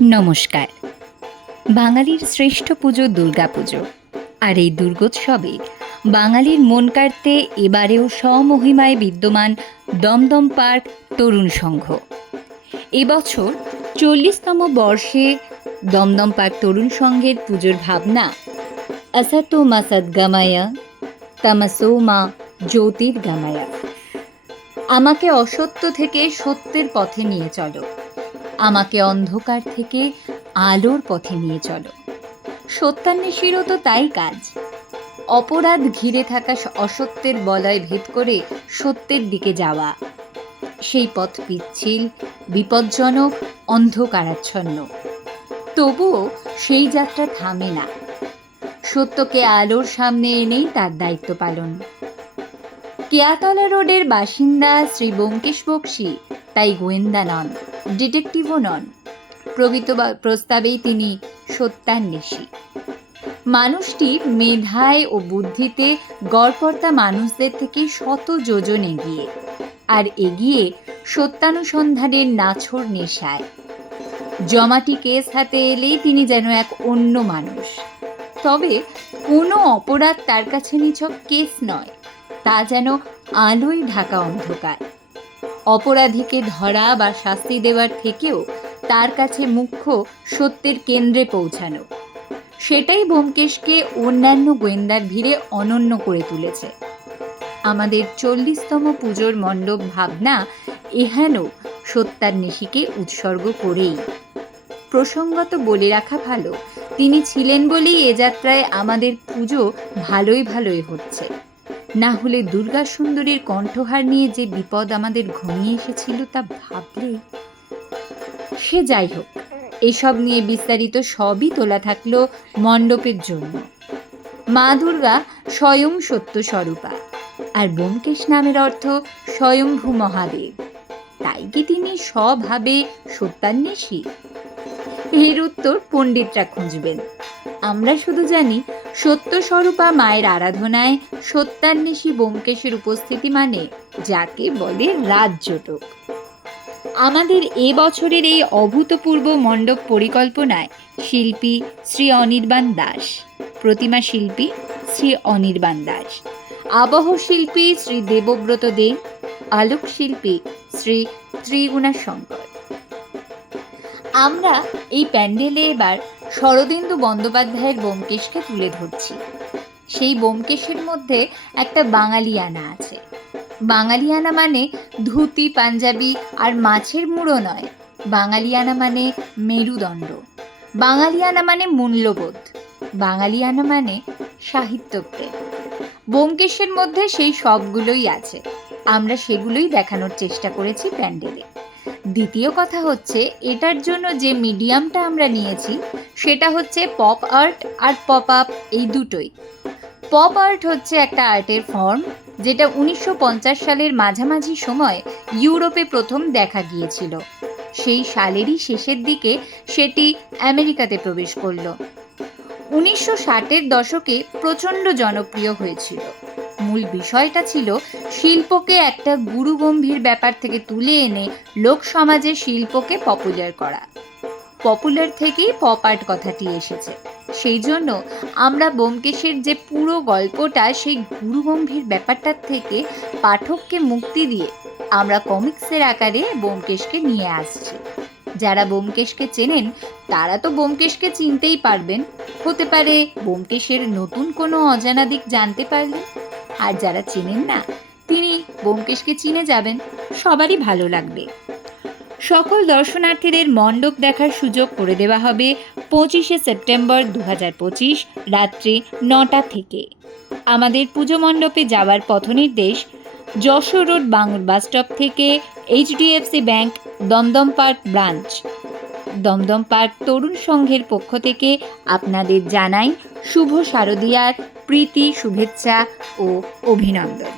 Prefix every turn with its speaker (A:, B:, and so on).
A: নমস্কার। বাঙালির শ্রেষ্ঠ পুজো দুর্গাপুজো আর এই দুর্গোৎসবে বাঙালির মন কাড়তে এবারেও স্বমহিমায় বিদ্যমান দমদম পার্ক তরুণ সংঘ। এবছর চল্লিশতম বর্ষে দমদম পার্ক তরুণ সংঘের পুজোর ভাবনা আসাতো মাসাদ গামায়া তামাসো মা জ্যোতির গামায়া আমাকে অসত্য থেকে সত্যের পথে নিয়ে চলো। আমাকে অন্ধকার থেকে আলোর পথে নিয়ে চলো। সত্যান্বেষীরও তো তাই কাজ। অপরাধ ঘিরে থাকা অসত্যের বলয় ভেদ করে সত্যের দিকে যাওয়া। সেই পথ পিচ্ছিল, বিপজ্জনক, অন্ধকারাচ্ছন্ন। তবুও সেই যাত্রা থামে না। সত্যকে আলোর সামনে এনেই তার দায়িত্ব পালন। কেয়াতলা রোডের বাসিন্দা শ্রী ব্যোমকেশ বক্সী তাই গোয়েন্দা নন। ডিটেকটিভও নন। প্রকৃত প্রস্তাবেই তিনি সত্যান্বেষী। মানুষটি মেধায় ও বুদ্ধিতে গড়পর্তা মানুষদের থেকে শত যোজন এগিয়ে, আর এগিয়ে সত্যানুসন্ধানের নাছর নেশায়। জমাটি কেস হাতে এলেই তিনি যেন এক অন্য মানুষ। তবে কোনো অপরাধ তার কাছে নিছক কেস নয়, তা যেন আলোয় ঢাকা অন্ধকার। অপরাধীকে ধরা বা শাস্তি দেওয়ার থেকেও তার কাছে মুখ্য সত্যের কেন্দ্রে পৌঁছানো। সেটাই ব্যোমকেশকে অন্যান্য গোয়েন্দার ভিড়ে অনন্য করে তুলেছে। আমাদের চল্লিশতম পুজোর মণ্ডপ ভাবনা এহেন সত্যান্বেষীকে উৎসর্গ করেই। প্রসঙ্গত বলে রাখা ভালো, তিনি ছিলেন বলেই এ যাত্রায় আমাদের পুজো ভালোই ভালোই হচ্ছে। না হলে দুর্গা সুন্দরীর কণ্ঠহার নিয়ে যে বিপদ আমাদের ঘনিয়ে এসেছিল তা ভাবলে? সে যাই হোক, এসব নিয়ে বিস্তারিত সবই তোলা থাকল মণ্ডপের জন্য। মা দুর্গা স্বয়ং সত্য স্বরূপা আর ব্যোমকেশ নামের অর্থ স্বয়ংভূ মহাদেব। তাই কি তিনি স্বভাবে সত্যান্বেষী? এর উত্তর পণ্ডিতরা খুঁজবেন। আমরা শুধু জানি সত্য স্বরূপা মায়ের আরাধনায় সত্যান্বেষী ব্যোমকেশের উপস্থিতি মানে যাকে বলে রাজজটক। আমাদের এ বছরের এই অভূতপূর্ব মণ্ডপ পরিকল্পনায় শিল্পী শ্রী অনির্বাণ দাস, প্রতিমা শিল্পী শ্রী অনির্বাণ দাস, আবহ শিল্পী শ্রী দেবব্রত দে, আলোক শিল্পী শ্রী ত্রিগুণা শঙ্কর আমরা এই প্যান্ডেলে এবার শরদিন্দু বন্দ্যোপাধ্যায়ের ব্যোমকেশকে তুলে ধরছি। সেই ব্যোমকেশের মধ্যে একটা বাঙালিয়ানা আছে। বাঙালিয়ানা মানে ধুতি, পাঞ্জাবি আর মাছের মুড়ো নয়। বাঙালিয়ানা মানে মেরুদণ্ড। বাঙালিয়ানা মানে মূল্যবোধ। বাঙালিয়ানা মানে সাহিত্যপ্রেম। ব্যোমকেশের মধ্যে সেই সবগুলোই আছে। আমরা সেগুলোই দেখানোর চেষ্টা করেছি প্যান্ডেলে। দ্বিতীয় কথা হচ্ছে, এটার জন্য যে মিডিয়ামটা আমরা নিয়েছি, সেটা হচ্ছে পপ আর্ট আর পপ আপ এই দুটোই। পপ আর্ট হচ্ছে একটা আর্টের ফর্ম যেটা উনিশশো পঞ্চাশ সালের মাঝামাঝি সময় ইউরোপে প্রথম দেখা গিয়েছিল। সেই সালেরই শেষের দিকে সেটি আমেরিকাতে প্রবেশ করল। উনিশশো ষাটের দশকে প্রচণ্ড জনপ্রিয় হয়েছিল। মূল বিষয়টা ছিল শিল্পকে একটা গুরুগম্ভীর ব্যাপার থেকে তুলে এনে লোক সমাজে শিল্পকে পপুলার করা। পপুলার থেকেই পপ আর্ট কথাটি এসেছে। সেই জন্য আমরা ব্যোমকেশের যে পুরো গল্পটা, সেই গুরুগম্ভীর ব্যাপারটার থেকে পাঠককে মুক্তি দিয়ে আমরা কমিক্সের আকারে ব্যোমকেশকে নিয়ে আসছি। যারা ব্যোমকেশকে চেনেন, তারা তো ব্যোমকেশকে চিনতেই পারবেন। হতে পারে ব্যোমকেশের নতুন কোনো অজানা দিক জানতে পারলেন। আর যারা চেনেন না, তিনি ব্যোমকেশকে চিনে যাবেন, সবারই ভালো লাগবে। সকল দর্শনার্থীদের মণ্ডপ দেখার সুযোগ করে দেওয়া হবে পঁচিশে সেপ্টেম্বর দু হাজার পঁচিশ রাত্রি নটা থেকে। আমাদের পুজো মণ্ডপে যাওয়ার পথনির্দেশ Jessore road Bangur bus stop থেকে HDFC bank Dumdum park branch. Dumdum park Tarun সংঘের পক্ষ থেকে আপনাদের জানাই শুভ শারদীয়ার প্রীতি শুভেচ্ছা ও অভিনন্দন।